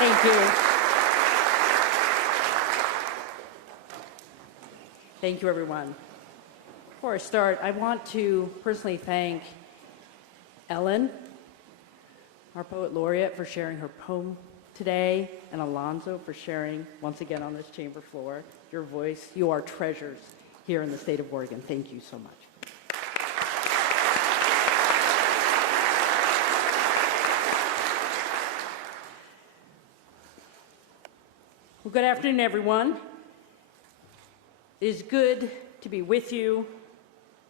Thank you. Thank you, everyone. Before I start, I want to personally thank Ellen, our poet laureate, for sharing her poem today, and Alonzo for sharing once again on this chamber floor. Your voice, you are treasures here in the state of Oregon. Thank you so much. Well, good afternoon, everyone. It is good to be with you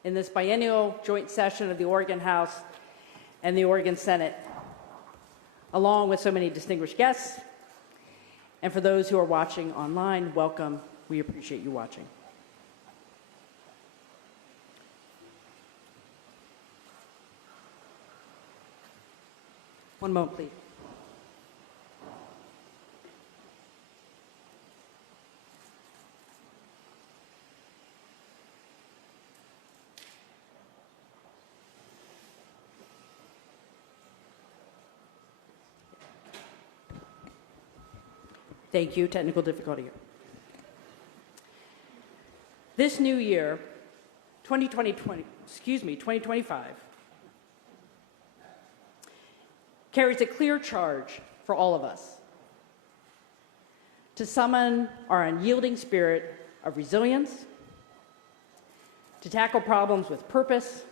in this biennial joint session of the Oregon House and the Oregon Senate, along with so many distinguished guests. And for those who are watching online, welcome. We appreciate you watching. One moment, please. Thank you. Technical difficulty here. This new year, 2025, carries a clear charge for all of us to summon our unyielding spirit of resilience, to tackle problems with purpose,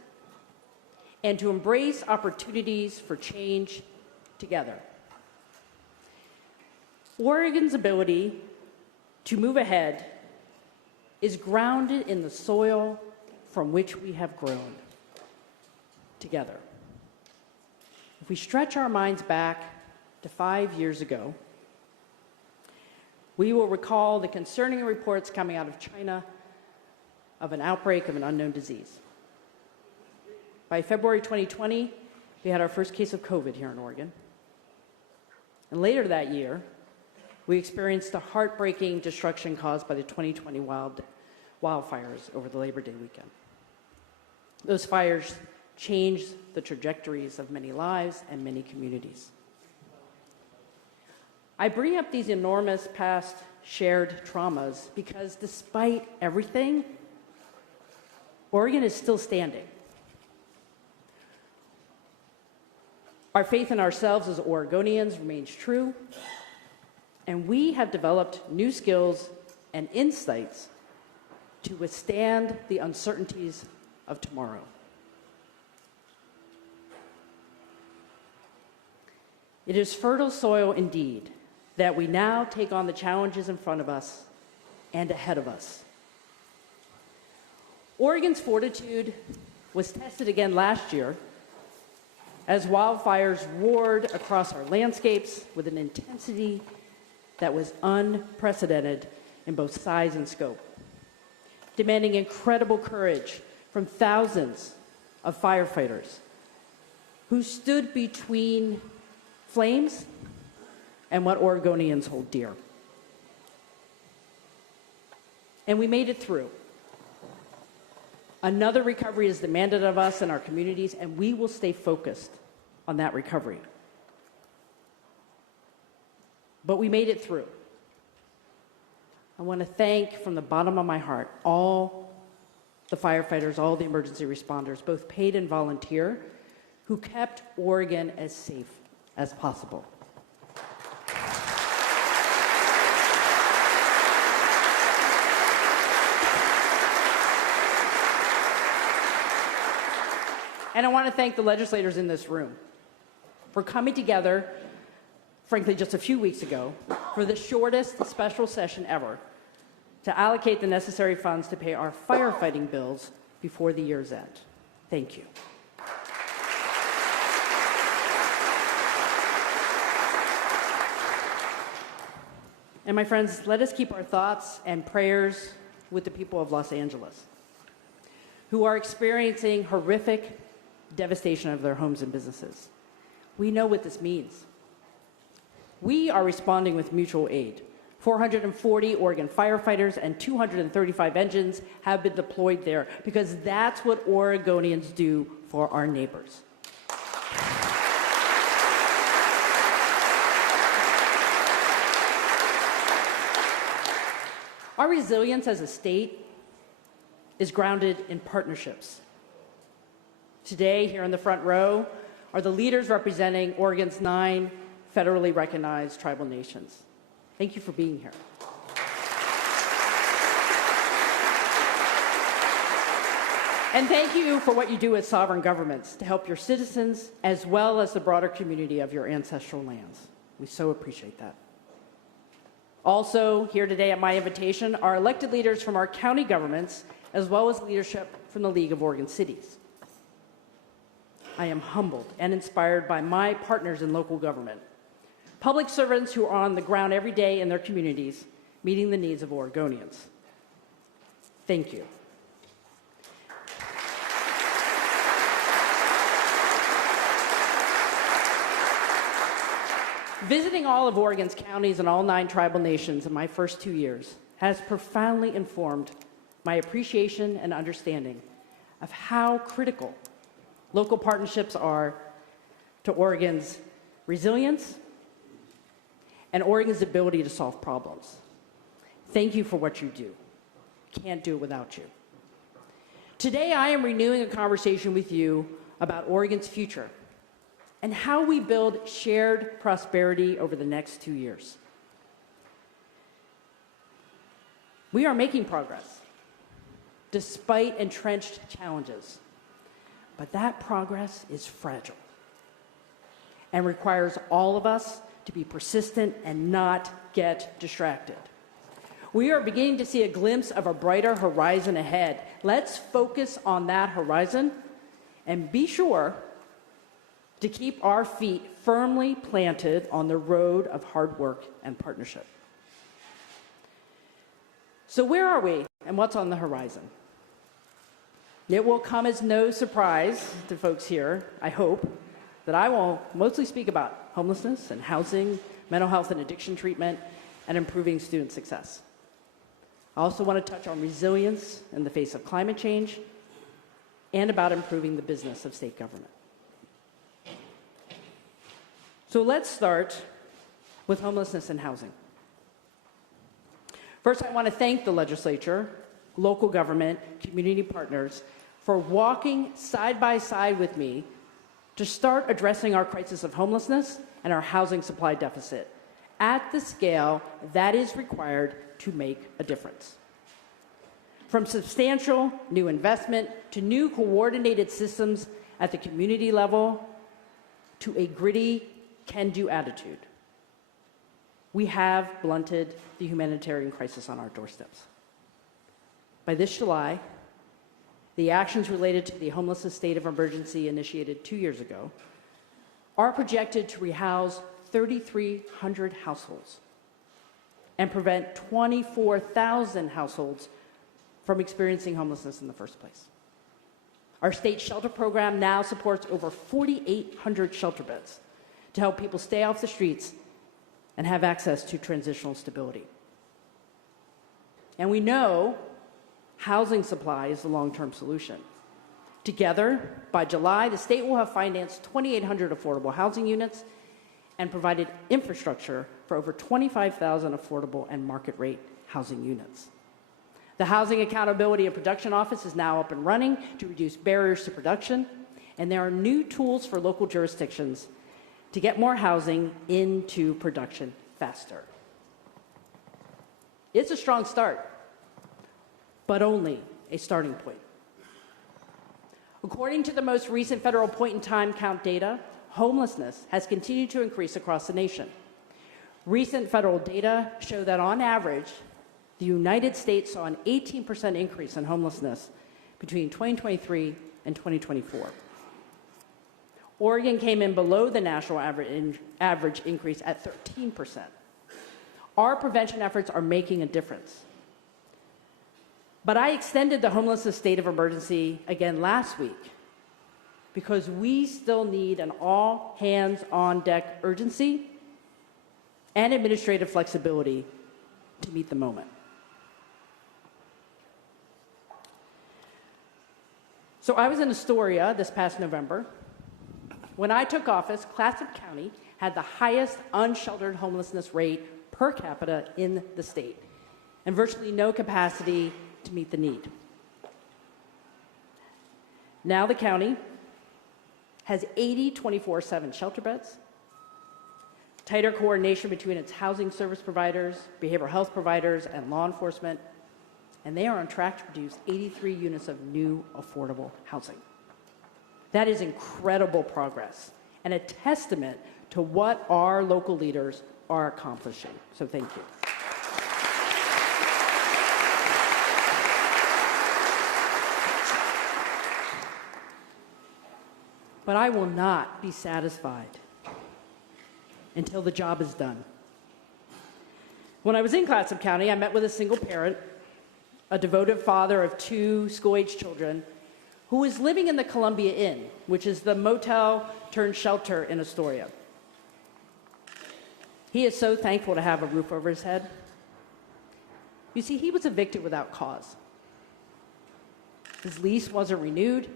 and to embrace opportunities for change together. Oregon's ability to move ahead is grounded in the soil from which we have grown together. If we stretch our minds back to 5 years ago, we will recall the concerning reports coming out of China of an outbreak of an unknown disease. By February 2020, we had our first case of COVID here in Oregon. And later that year, we experienced the heartbreaking destruction caused by the 2020 wildfires over the Labor Day weekend. Those fires changed the trajectories of many lives and many communities. I bring up these enormous past shared traumas because despite everything, Oregon is still standing. Our faith in ourselves as Oregonians remains true, and we have developed new skills and insights to withstand the uncertainties of tomorrow. It is fertile soil indeed that we now take on the challenges in front of us and ahead of us. Oregon's fortitude was tested again last year as wildfires roared across our landscapes with an intensity that was unprecedented in both size and scope, demanding incredible courage from thousands of firefighters who stood between flames and what Oregonians hold dear. And we made it through. Another recovery is demanded of us and our communities, and we will stay focused on that recovery. But we made it through. I want to thank from the bottom of my heart all the firefighters, all the emergency responders, both paid and volunteer, who kept Oregon as safe as possible. And I want to thank the legislators in this room for coming together, frankly, just a few weeks ago, for the shortest special session ever, to allocate the necessary funds to pay our firefighting bills before the year's end. Thank you. And my friends, let us keep our thoughts and prayers with the people of Los Angeles, who are experiencing horrific devastation of their homes and businesses. We know what this means. We are responding with mutual aid. 440 Oregon firefighters and 235 engines have been deployed there because that's what Oregonians do for our neighbors. Our resilience as a state is grounded in partnerships. Today, here in the front row, are the leaders representing Oregon's 9 federally recognized tribal nations. Thank you for being here. And thank you for what you do as sovereign governments to help your citizens as well as the broader community of your ancestral lands. We so appreciate that. Also, here today at my invitation are elected leaders from our county governments as well as leadership from the League of Oregon Cities. I am humbled and inspired by my partners in local government, public servants who are on the ground every day in their communities, meeting the needs of Oregonians. Thank you. Visiting all of Oregon's counties and all 9 tribal nations in my first 2 years has profoundly informed my appreciation and understanding of how critical local partnerships are to Oregon's resilience and Oregon's ability to solve problems. Thank you for what you do. Can't do it without you. Today, I am renewing a conversation with you about Oregon's future and how we build shared prosperity over the next 2 years. We are making progress, despite entrenched challenges. But that progress is fragile and requires all of us to be persistent and not get distracted. We are beginning to see a glimpse of a brighter horizon ahead. Let's focus on that horizon and be sure to keep our feet firmly planted on the road of hard work and partnership. So where are we and what's on the horizon? It will come as no surprise to folks here, I hope, that I will mostly speak about homelessness and housing, mental health and addiction treatment, and improving student success. I also want to touch on resilience in the face of climate change and about improving the business of state government. So let's start with homelessness and housing. First, I want to thank the legislature, local government, community partners for walking side by side with me to start addressing our crisis of homelessness and our housing supply deficit at the scale that is required to make a difference. From substantial new investment to new coordinated systems at the community level to a gritty can-do attitude, we have blunted the humanitarian crisis on our doorsteps. By this July, the actions related to the homelessness state of emergency initiated 2 years ago are projected to rehouse 3,300 households and prevent 24,000 households from experiencing homelessness in the first place. Our state shelter program now supports over 4,800 shelter beds to help people stay off the streets and have access to transitional stability. And we know housing supply is the long-term solution. Together, by July, the state will have financed 2,800 affordable housing units and provided infrastructure for over 25,000 affordable and market-rate housing units. The Housing Accountability and Production Office is now up and running to reduce barriers to production, and there are new tools for local jurisdictions to get more housing into production faster. It's a strong start, but only a starting point. According to the most recent federal point-in-time count data, homelessness has continued to increase across the nation. Recent federal data show that on average, the United States saw an 18% increase in homelessness between 2023 and 2024. Oregon came in below the national average increase at 13%. Our prevention efforts are making a difference. But I extended the homelessness state of emergency again last week because we still need an all-hands-on-deck urgency and administrative flexibility to meet the moment. So I was in Astoria this past November. When I took office, Clatsop County had the highest unsheltered homelessness rate per capita in the state. and virtually no capacity to meet the need. Now the county has 80 24/7 shelter beds, tighter coordination between its housing service providers, behavioral health providers, and law enforcement, and they are on track to produce 83 units of new affordable housing. That is incredible progress and a testament to what our local leaders are accomplishing. So thank you. But I will not be satisfied until the job is done. When I was in Clatsop County, I met with a single parent, a devoted father of 2 school-age children, who is living in the Columbia Inn, which is the motel turned shelter in Astoria. He is so thankful to have a roof over his head. You see, he was evicted without cause. His lease wasn't renewed,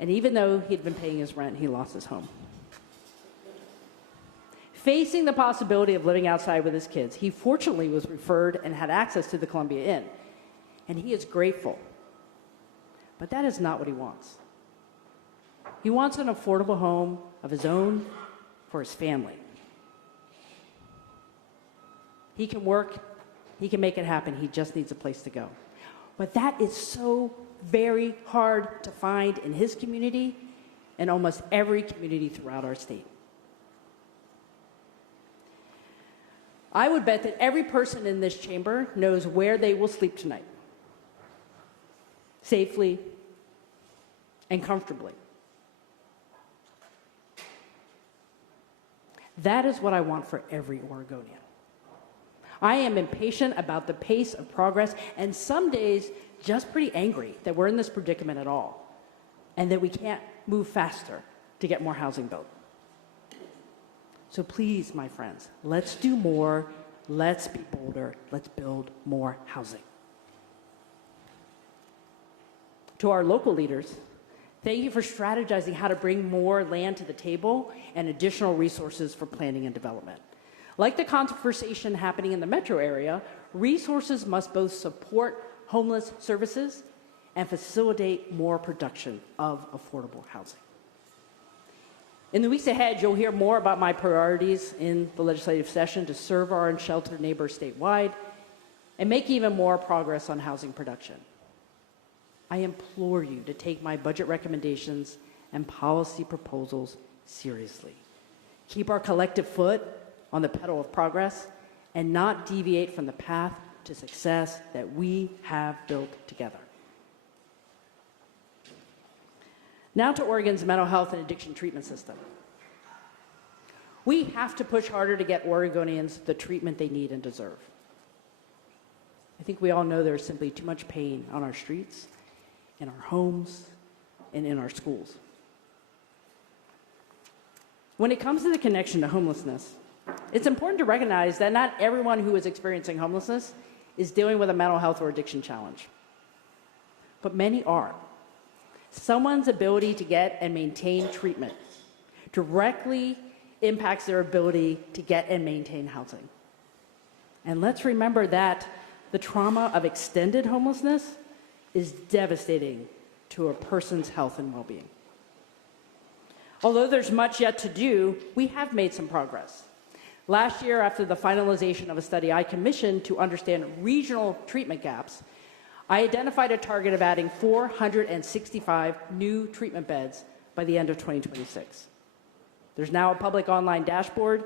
and even though he'd been paying his rent, he lost his home. Facing the possibility of living outside with his kids, he fortunately was referred and had access to the Columbia Inn, and he is grateful. But that is not what he wants. He wants an affordable home of his own for his family. He can work, he can make it happen, he just needs a place to go. But that is so very hard to find in his community and almost every community throughout our state. I would bet that every person in this chamber knows where they will sleep tonight, safely and comfortably. That is what I want for every Oregonian. I am impatient about the pace of progress, and some days just pretty angry that we're in this predicament at all, and that we can't move faster to get more housing built. So please, my friends, let's do more, let's be bolder, let's build more housing. To our local leaders, thank you for strategizing how to bring more land to the table and additional resources for planning and development. Like the conversation happening in the metro area, resources must both support homeless services and facilitate more production of affordable housing. In the weeks ahead, you'll hear more about my priorities in the legislative session to serve our unsheltered neighbors statewide and make even more progress on housing production. I implore you to take my budget recommendations and policy proposals seriously. Keep our collective foot on the pedal of progress and not deviate from the path to success that we have built together. Now to Oregon's mental health and addiction treatment system. We have to push harder to get Oregonians the treatment they need and deserve. I think we all know there's simply too much pain on our streets, in our homes, and in our schools. When it comes to the connection to homelessness, it's important to recognize that not everyone who is experiencing homelessness is dealing with a mental health or addiction challenge, but many are. Someone's ability to get and maintain treatment directly impacts their ability to get and maintain housing. And let's remember that the trauma of extended homelessness is devastating to a person's health and well-being. Although there's much yet to do, we have made some progress. Last year, after the finalization of a study I commissioned to understand regional treatment gaps, I identified a target of adding 465 new treatment beds by the end of 2026. There's now a public online dashboard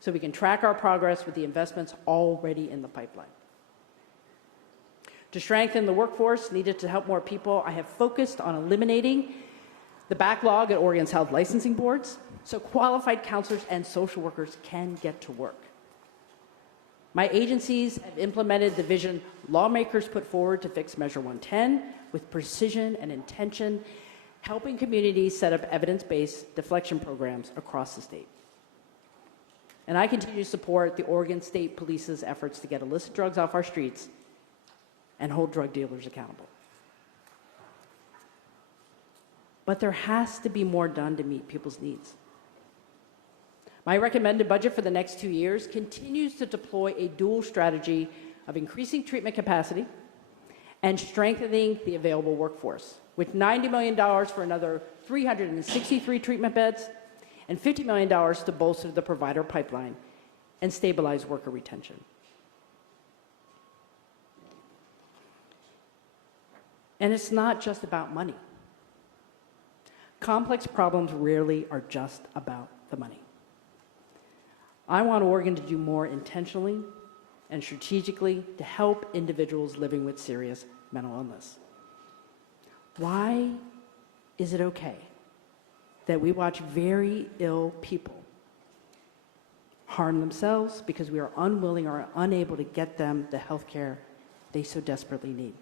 so we can track our progress with the investments already in the pipeline. To strengthen the workforce needed to help more people, I have focused on eliminating the backlog at Oregon's health licensing boards so qualified counselors and social workers can get to work. My agencies have implemented the vision lawmakers put forward to fix Measure 110 with precision and intention, helping communities set up evidence-based deflection programs across the state. And I continue to support the Oregon State Police's efforts to get illicit drugs off our streets and hold drug dealers accountable. But there has to be more done to meet people's needs. My recommended budget for the next 2 years continues to deploy a dual strategy of increasing treatment capacity and strengthening the available workforce, with $90 million for another 363 treatment beds and $50 million to bolster the provider pipeline and stabilize worker retention. And it's not just about money. Complex problems rarely are just about the money. I want Oregon to do more intentionally and strategically to help individuals living with serious mental illness. Why is it okay that we watch very ill people harm themselves because we are unwilling or unable to get them the health care they so desperately need?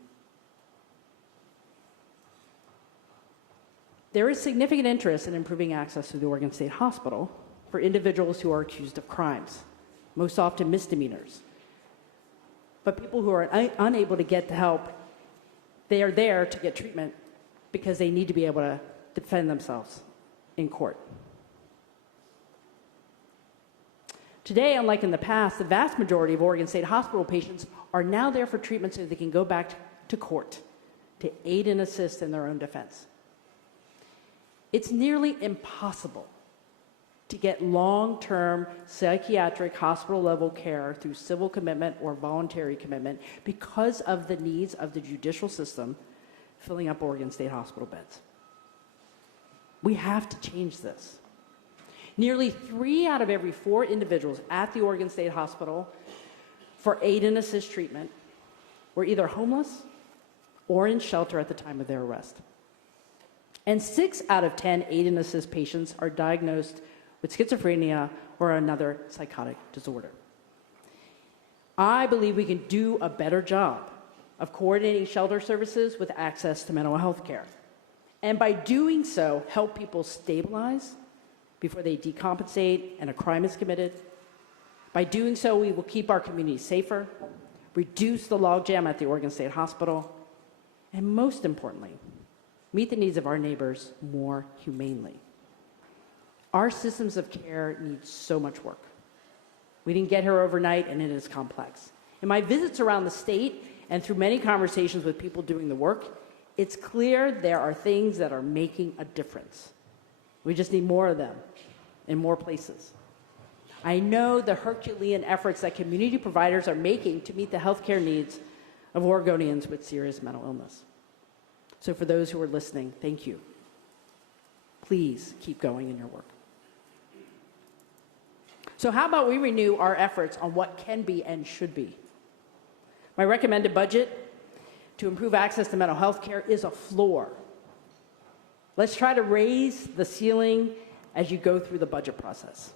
There is significant interest in improving access to the Oregon State Hospital for individuals who are accused of crimes, most often misdemeanors. But people who are unable to get the help, they are there to get treatment because they need to be able to defend themselves in court. Today, unlike in the past, the vast majority of Oregon State Hospital patients are now there for treatment so they can go back to court to aid and assist in their own defense. It's nearly impossible to get long-term psychiatric hospital-level care through civil commitment or voluntary commitment because of the needs of the judicial system filling up Oregon State Hospital beds. We have to change this. Nearly 3 out of every 4 individuals at the Oregon State Hospital for aid and assist treatment were either homeless or in shelter at the time of their arrest. And 6 out of 10 aid and assist patients are diagnosed with schizophrenia or another psychotic disorder. I believe we can do a better job of coordinating shelter services with access to mental health care. And by doing so, help people stabilize before they decompensate and a crime is committed. By doing so, we will keep our communities safer, reduce the logjam at the Oregon State Hospital, and most importantly, meet the needs of our neighbors more humanely. Our systems of care need so much work. We didn't get here overnight, and it is complex. In my visits around the state and through many conversations with people doing the work, it's clear there are things that are making a difference. We just need more of them in more places. I know the Herculean efforts that community providers are making to meet the healthcare needs of Oregonians with serious mental illness. So for those who are listening, thank you. Please keep going in your work. So how about we renew our efforts on what can be and should be? My recommended budget to improve access to mental health care is a floor. Let's try to raise the ceiling as you go through the budget process.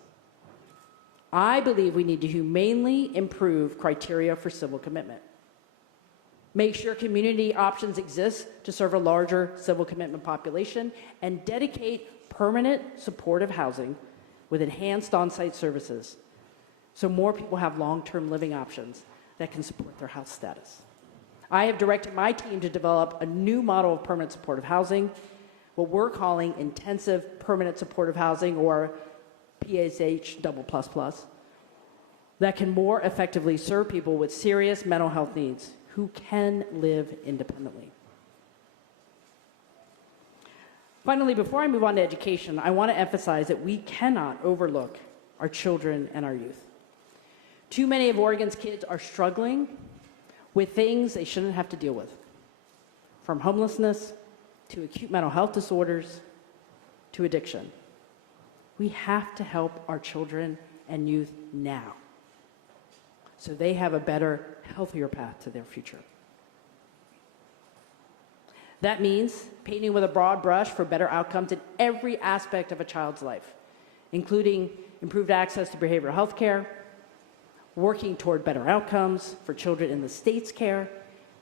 I believe we need to humanely improve criteria for civil commitment. Make sure community options exist to serve a larger civil commitment population, and dedicate permanent supportive housing with enhanced on-site services so more people have long-term living options that can support their health status. I have directed my team to develop a new model of permanent supportive housing, what we're calling intensive permanent supportive housing, or PSH double plus plus, that can more effectively serve people with serious mental health needs who can live independently. Finally, before I move on to education, I want to emphasize that we cannot overlook our children and our youth. Too many of Oregon's kids are struggling with things they shouldn't have to deal with, from homelessness to acute mental health disorders to addiction. We have to help our children and youth now so they have a better, healthier path to their future. That means painting with a broad brush for better outcomes in every aspect of a child's life, including improved access to behavioral health care, working toward better outcomes for children in the state's care,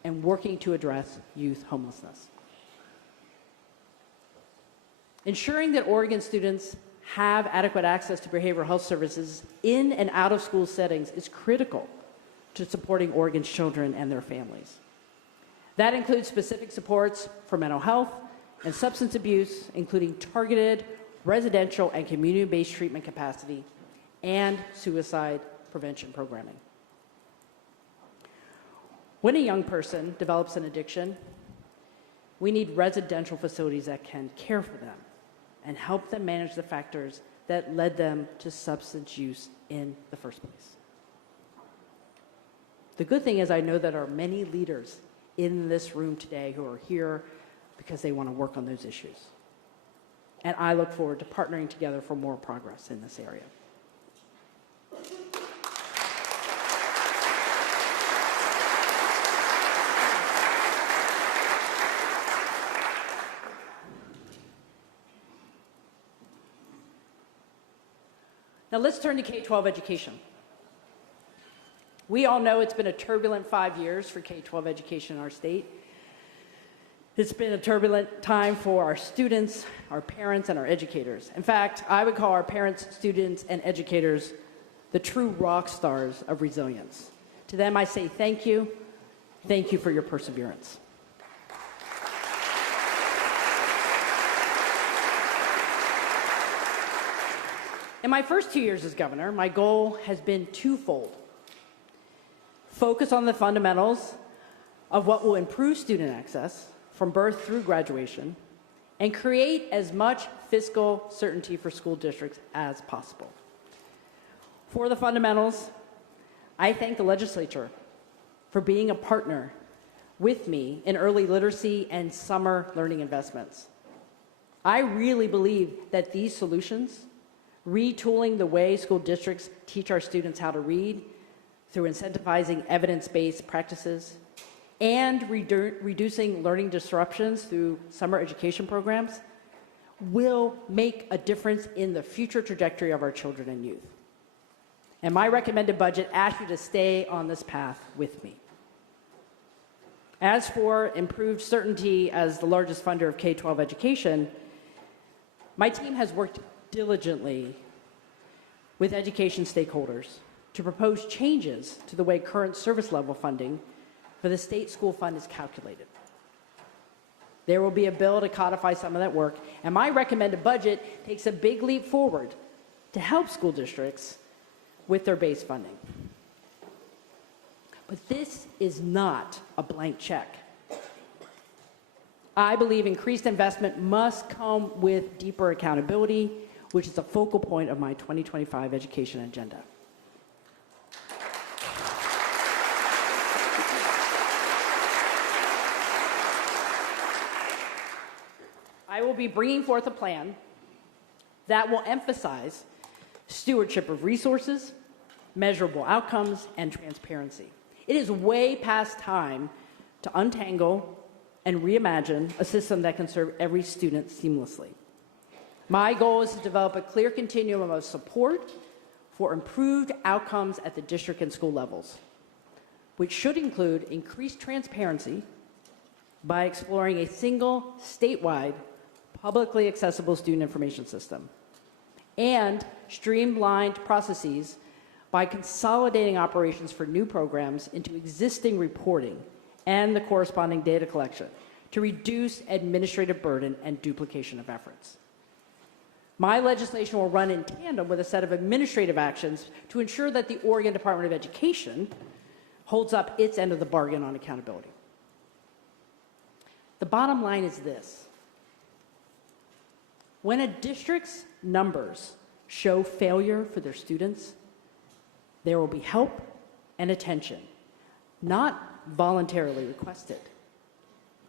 and working to address youth homelessness. Ensuring that Oregon students have adequate access to behavioral health services in and out of school settings is critical to supporting Oregon's children and their families. That includes specific supports for mental health and substance abuse, including targeted residential and community-based treatment capacity and suicide prevention programming. When a young person develops an addiction, we need residential facilities that can care for them and help them manage the factors that led them to substance use in the first place. The good thing is I know that there are many leaders in this room today who are here because they want to work on those issues. And I look forward to partnering together for more progress in this area. Now let's turn to K-12 education. We all know it's been a turbulent 5 years for K-12 education in our state. It's been a turbulent time for our students, our parents, and our educators. In fact, I would call our parents, students, and educators the true rock stars of resilience. To them, I say thank you. Thank you for your perseverance. In my first 2 years as governor, my goal has been twofold. Focus on the fundamentals of what will improve student access from birth through graduation, and create as much fiscal certainty for school districts as possible. For the fundamentals, I thank the legislature for being a partner with me in early literacy and summer learning investments. I really believe that these solutions, retooling the way school districts teach our students how to read through incentivizing evidence-based practices, and reducing learning disruptions through summer education programs will make a difference in the future trajectory of our children and youth. And my recommended budget asks you to stay on this path with me. As for improved certainty as the largest funder of K-12 education, my team has worked diligently with education stakeholders to propose changes to the way current service level funding for the state school fund is calculated. There will be a bill to codify some of that work, and my recommended budget takes a big leap forward to help school districts with their base funding. But this is not a blank check. I believe increased investment must come with deeper accountability, which is a focal point of my 2025 education agenda. I will be bringing forth a plan that will emphasize stewardship of resources, measurable outcomes, and transparency. It is way past time to untangle and reimagine a system that can serve every student seamlessly. My goal is to develop a clear continuum of support for improved outcomes at the district and school levels, which should include increased transparency by exploring a single statewide publicly accessible student information system, and streamlined processes by consolidating operations for new programs into existing reporting and the corresponding data collection to reduce administrative burden and duplication of efforts. My legislation will run in tandem with a set of administrative actions to ensure that the Oregon Department of Education holds up its end of the bargain on accountability. The bottom line is this. When a district's numbers show failure for their students, there will be help and attention, not voluntarily requested,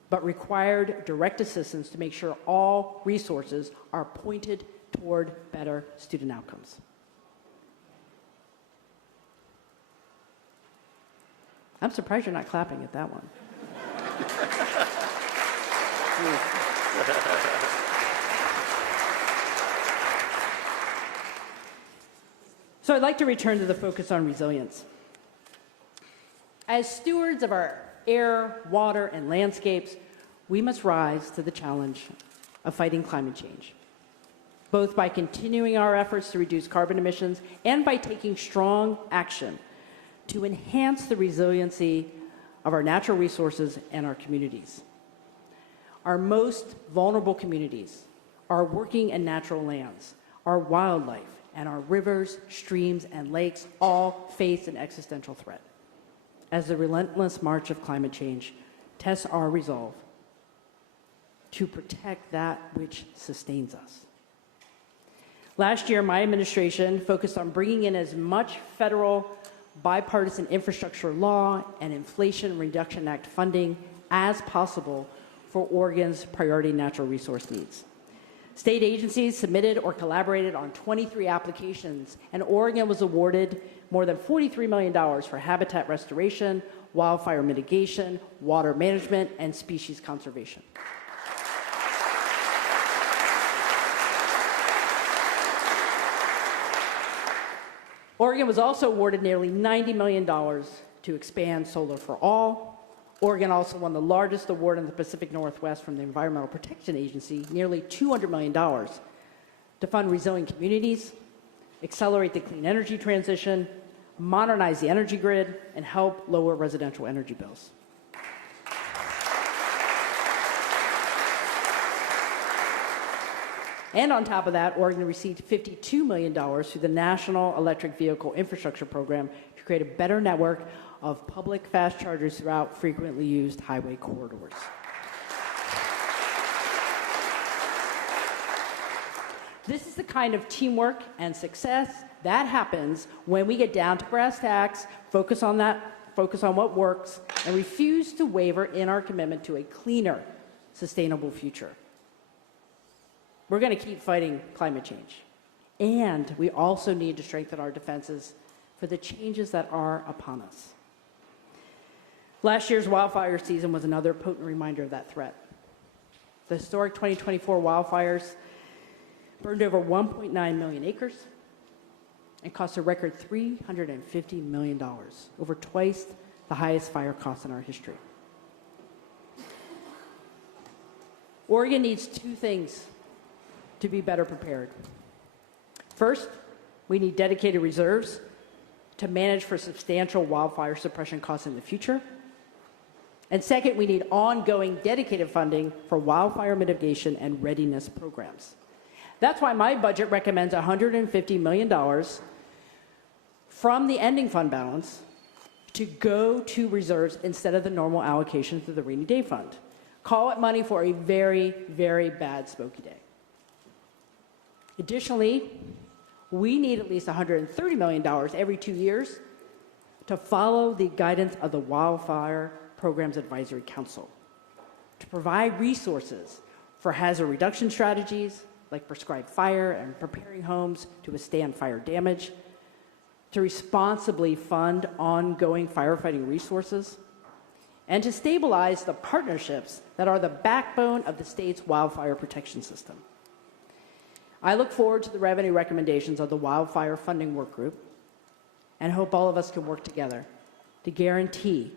but required direct assistance to make sure all resources are pointed toward better student outcomes. I'm surprised you're not clapping at that one. So I'd like to return to the focus on resilience. As stewards of our air, water, and landscapes, we must rise to the challenge of fighting climate change, both by continuing our efforts to reduce carbon emissions and by taking strong action to enhance the resiliency of our natural resources and our communities. Our most vulnerable communities, our working and natural lands, our wildlife, and our rivers, streams, and lakes all face an existential threat. as the relentless march of climate change tests our resolve to protect that which sustains us. Last year, my administration focused on bringing in as much federal bipartisan infrastructure law and Inflation Reduction Act funding as possible for Oregon's priority natural resource needs. State agencies submitted or collaborated on 23 applications, and Oregon was awarded more than $43 million for habitat restoration, wildfire mitigation, water management, and species conservation. Oregon was also awarded nearly $90 million to expand solar for all. Oregon also won the largest award in the Pacific Northwest from the Environmental Protection Agency, nearly $200 million, to fund resilient communities, accelerate the clean energy transition, modernize the energy grid, and help lower residential energy bills. And on top of that, Oregon received $52 million through the National Electric Vehicle Infrastructure Program to create a better network of public fast chargers throughout frequently used highway corridors. This is the kind of teamwork and success that happens when we get down to brass tacks, focus on what works, and refuse to waver in our commitment to a cleaner, sustainable future. We're going to keep fighting climate change. And we also need to strengthen our defenses for the changes that are upon us. Last year's wildfire season was another potent reminder of that threat. The historic 2024 wildfires burned over 1.9 million acres and cost a record $350 million, over twice the highest fire costs in our history. Oregon needs two things to be better prepared. First, we need dedicated reserves to manage for substantial wildfire suppression costs in the future. And second, we need ongoing dedicated funding for wildfire mitigation and readiness programs. That's why my budget recommends $150 million from the ending fund balance to go to reserves instead of the normal allocation to the rainy day fund. Call it money for a very, very bad smoky day. Additionally, we need at least $130 million every 2 years to follow the guidance of the Wildfire Programs Advisory Council, to provide resources for hazard reduction strategies like prescribed fire and preparing homes to withstand fire damage, to responsibly fund ongoing firefighting resources, and to stabilize the partnerships that are the backbone of the state's wildfire protection system. I look forward to the revenue recommendations of the Wildfire Funding Work Group and hope all of us can work together to guarantee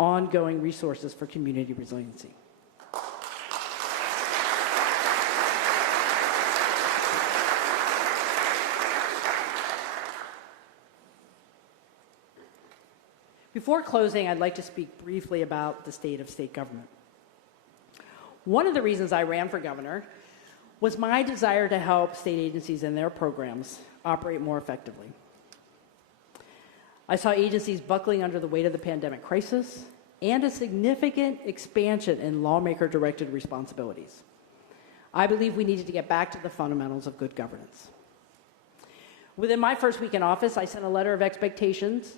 ongoing resources for community resiliency. Before closing, I'd like to speak briefly about the state of state government. One of the reasons I ran for governor was my desire to help state agencies and their programs operate more effectively. I saw agencies buckling under the weight of the pandemic crisis and a significant expansion in lawmaker-directed responsibilities. I believe we needed to get back to the fundamentals of good governance. Within my first week in office, I sent a letter of expectations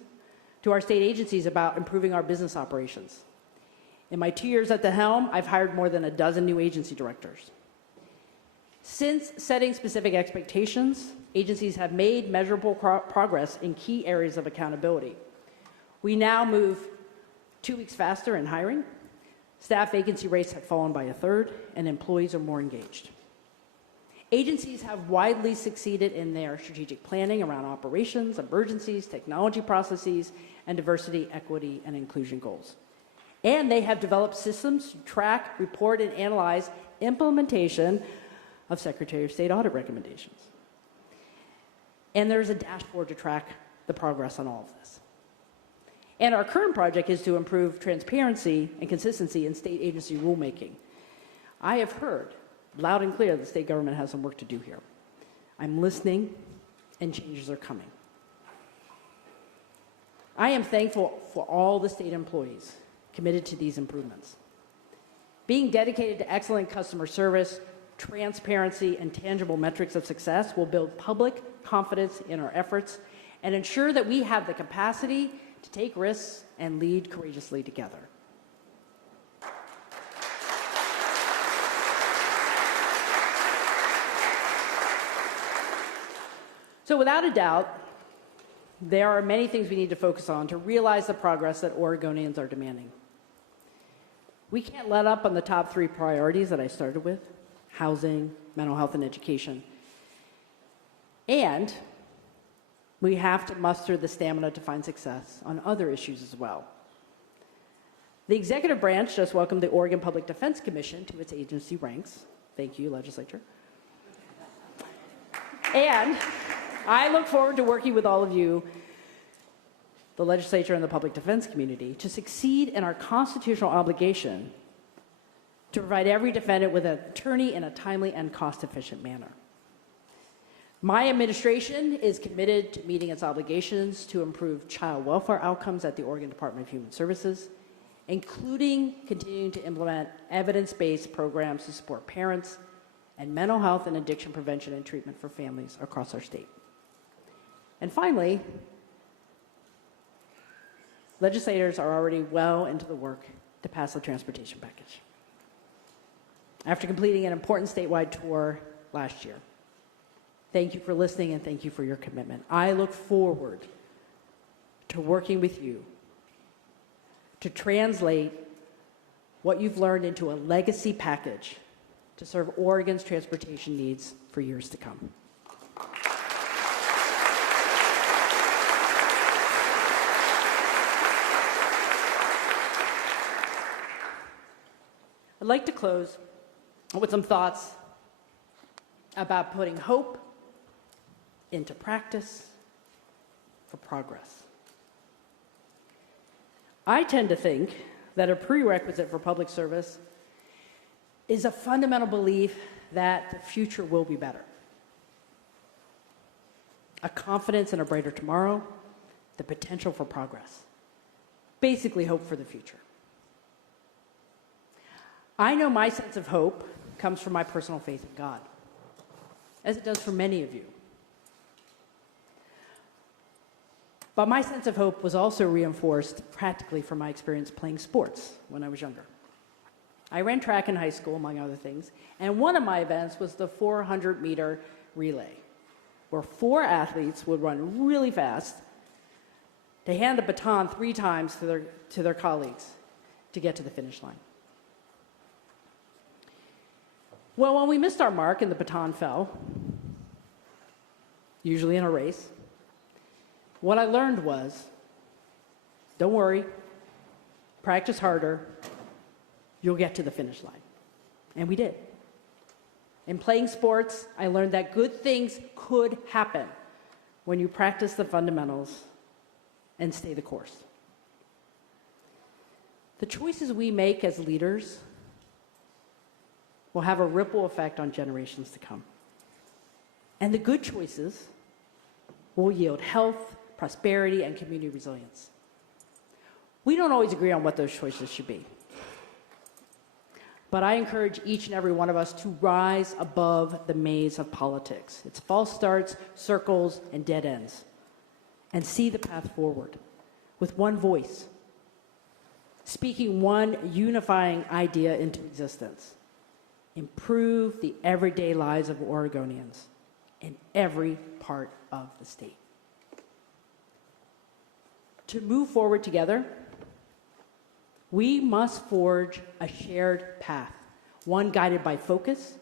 to our state agencies about improving our business operations. In my 2 years at the helm, I've hired more than a dozen new agency directors. Since setting specific expectations, agencies have made measurable progress in key areas of accountability. We now move 2 weeks faster in hiring, staff vacancy rates have fallen by a third, and employees are more engaged. Agencies have widely succeeded in their strategic planning around operations, emergencies, technology processes, and diversity, equity, and inclusion goals. And they have developed systems to track, report, and analyze implementation of Secretary of State audit recommendations. And there's a dashboard to track the progress on all of this. And our current project is to improve transparency and consistency in state agency rulemaking. I have heard loud and clear that the state government has some work to do here. I'm listening, and changes are coming. I am thankful for all the state employees committed to these improvements. Being dedicated to excellent customer service, transparency, and tangible metrics of success will build public confidence in our efforts and ensure that we have the capacity to take risks and lead courageously together. So without a doubt, there are many things we need to focus on to realize the progress that Oregonians are demanding. We can't let up on the top 3 priorities that I started with: housing, mental health, and education. And we have to muster the stamina to find success on other issues as well. The executive branch just welcomed the Oregon Public Defense Commission to its agency ranks. Thank you, legislature. And I look forward to working with all of you, the legislature and the public defense community, to succeed in our constitutional obligation to provide every defendant with an attorney in a timely and cost-efficient manner. My administration is committed to meeting its obligations to improve child welfare outcomes at the Oregon Department of Human Services, including continuing to implement evidence-based programs to support parents and mental health and addiction prevention and treatment for families across our state. And finally, legislators are already well into the work to pass the transportation package. After completing an important statewide tour last year, thank you for listening and thank you for your commitment. I look forward to working with you to translate what you've learned into a legacy package to serve Oregon's transportation needs for years to come. I'd like to close with some thoughts about putting hope into practice for progress. I tend to think that a prerequisite for public service is a fundamental belief that the future will be better. A confidence in a brighter tomorrow, the potential for progress. Basically, hope for the future. I know my sense of hope comes from my personal faith in God, as it does for many of you. But my sense of hope was also reinforced practically from my experience playing sports when I was younger. I ran track in high school, among other things, and one of my events was the 400-meter relay, where 4 athletes would run really fast to hand a baton 3 times to their colleagues to get to the finish line. Well, when we missed our mark and the baton fell, usually in a race, what I learned was, don't worry, practice harder, you'll get to the finish line. And we did. In playing sports, I learned that good things could happen when you practice the fundamentals and stay the course. The choices we make as leaders will have a ripple effect on generations to come. And the good choices will yield health, prosperity, and community resilience. We don't always agree on what those choices should be. But I encourage each and every one of us to rise above the maze of politics. It's false starts, circles, and dead ends. And see the path forward with one voice, speaking one unifying idea into existence. Improve the everyday lives of Oregonians in every part of the state. To move forward together, we must forge a shared path, one guided by focus,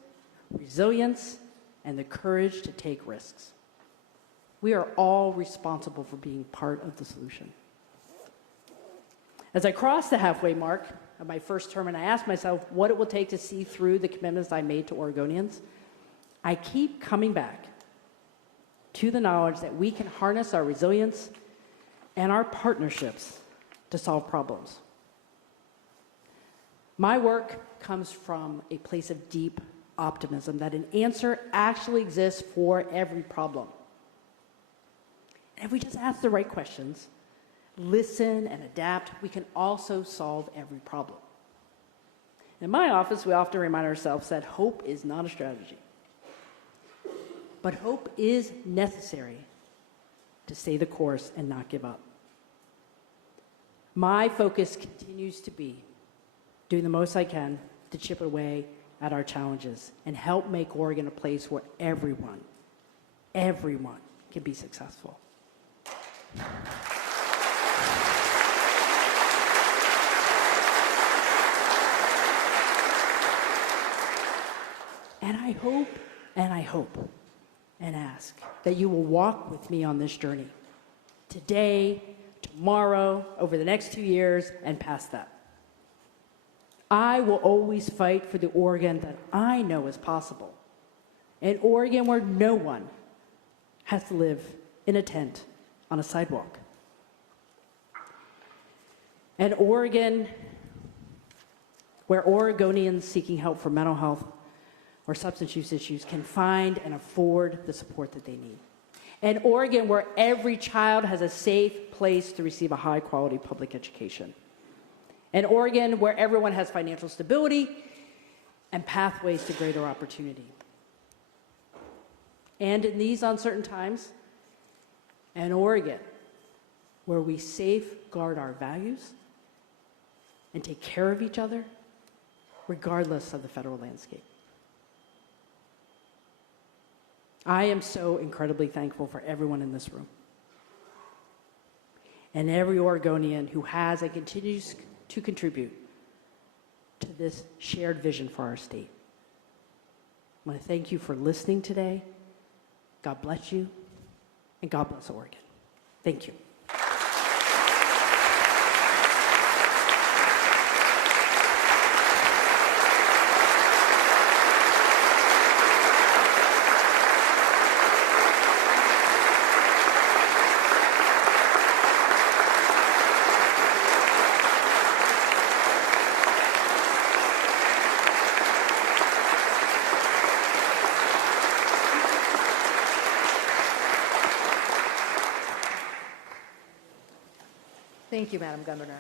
resilience, and the courage to take risks. We are all responsible for being part of the solution. As I cross the halfway mark of my first term and I ask myself what it will take to see through the commitments I made to Oregonians, I keep coming back to the knowledge that we can harness our resilience and our partnerships to solve problems. My work comes from a place of deep optimism that an answer actually exists for every problem. And if we just ask the right questions, listen and adapt, we can also solve every problem. In my office, we often remind ourselves that hope is not a strategy. But hope is necessary to stay the course and not give up. My focus continues to be doing the most I can to chip away at our challenges and help make Oregon a place where everyone can be successful. And I hope and ask that you will walk with me on this journey today, tomorrow, over the next 2 years, and past that. I will always fight for the Oregon that I know is possible, an Oregon where no one has to live in a tent on a sidewalk, an Oregon where Oregonians seeking help for mental health or substance use issues can find and afford the support that they need. An Oregon where every child has a safe place to receive a high-quality public education. An Oregon where everyone has financial stability and pathways to greater opportunity. And in these uncertain times, an Oregon where we safeguard our values and take care of each other regardless of the federal landscape. I am so incredibly thankful for everyone in this room and every Oregonian who has and continues to contribute to this shared vision for our state. I want to thank you for listening today. God bless you, and God bless Oregon. Thank you. Thank you, Madam Governor.